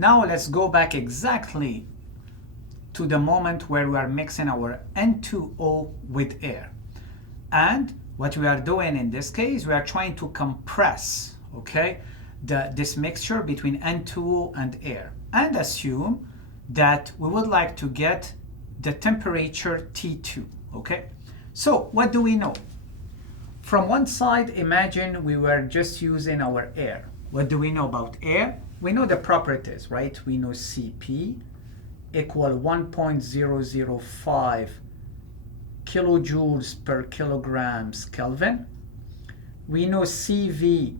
Now let's go back exactly to the moment where we are mixing our N2O with air. And what we are doing in this case, we are trying to compress, okay, this mixture between N2O and air, and assume that we would like to get the temperature T2, okay? So what do we know? From one side, imagine we were just using our air. What do we know about air? We know the properties, right? We know Cp equal 1.005 kilojoules per kilograms Kelvin. We know Cv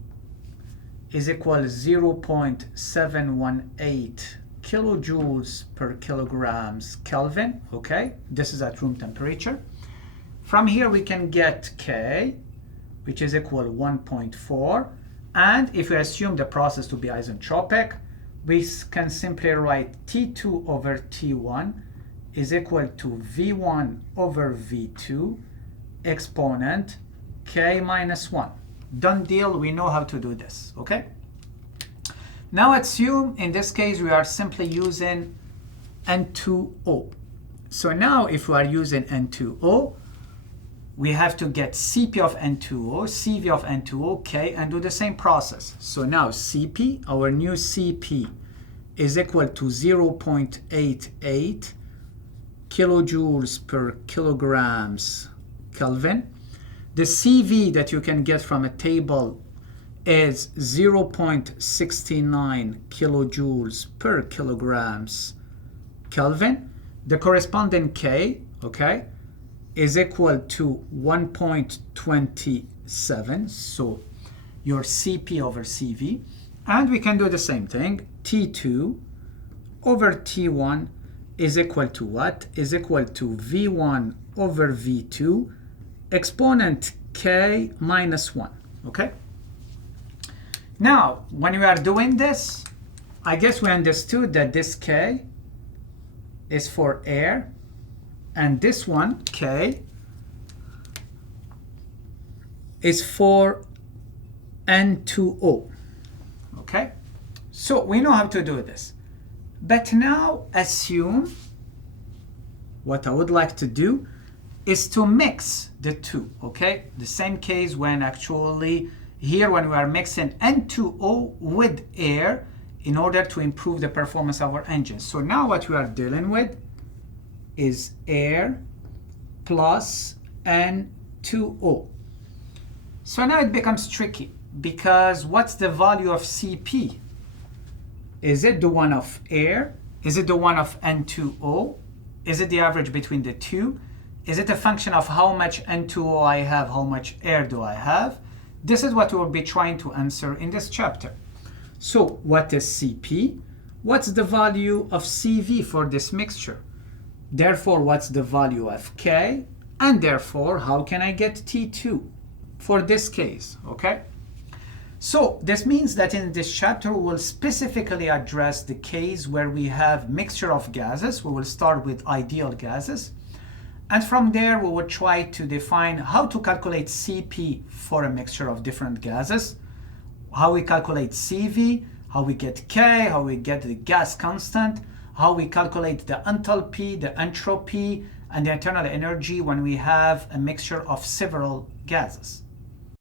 is equal 0.718 kilojoules per kilograms Kelvin, okay? This is at room temperature. From here we can get K, which is equal 1.4, and if we assume the process to be isentropic, we can simply write T2 over T1 is equal to V1 over V2 exponent K minus 1. Done deal, we know how to do this, okay? Now assume in this case we are simply using N2O. So now if we are using N2O, we have to get Cp of N2O, Cv of N2O, K, and do the same process. So now Cp, our new Cp, is equal to 0.88 kilojoules per kilograms Kelvin. The Cv that you can get from a table is 0.69 kilojoules per kilograms Kelvin. The corresponding K, okay, is equal to 1.27, so your Cp over Cv. And we can do the same thing. T2 over T1 is equal to what? Is equal to V1 over V2 exponent K minus 1, okay? Now, when we are doing this, I guess we understood that this K is for air, and this one, K, is for N2O, okay? So we know how to do this. But now assume, what I would like to do is to mix the two, okay? The same case when actually here when we are mixing N2O with air in order to improve the performance of our engine. So now what we are dealing with is air plus N2O. So now it becomes tricky because what's the value of Cp? Is it the one of air? Is it the one of N2O? Is it the average between the two? Is it a function of how much N2O I have, how much air do I have? This is what we will be trying to answer in this chapter. So what is Cp? What's the value of Cv for this mixture? Therefore, what's the value of K? And therefore, how can I get T2 for this case, okay? So this means that in this chapter, we will specifically address the case where we have mixture of gases. We will start with ideal gases. And from there, we will try to define how to calculate Cp for a mixture of different gases, how we calculate Cv, how we get K, how we get the gas constant, how we calculate the enthalpy, the entropy, and the internal energy when we have a mixture of several gases.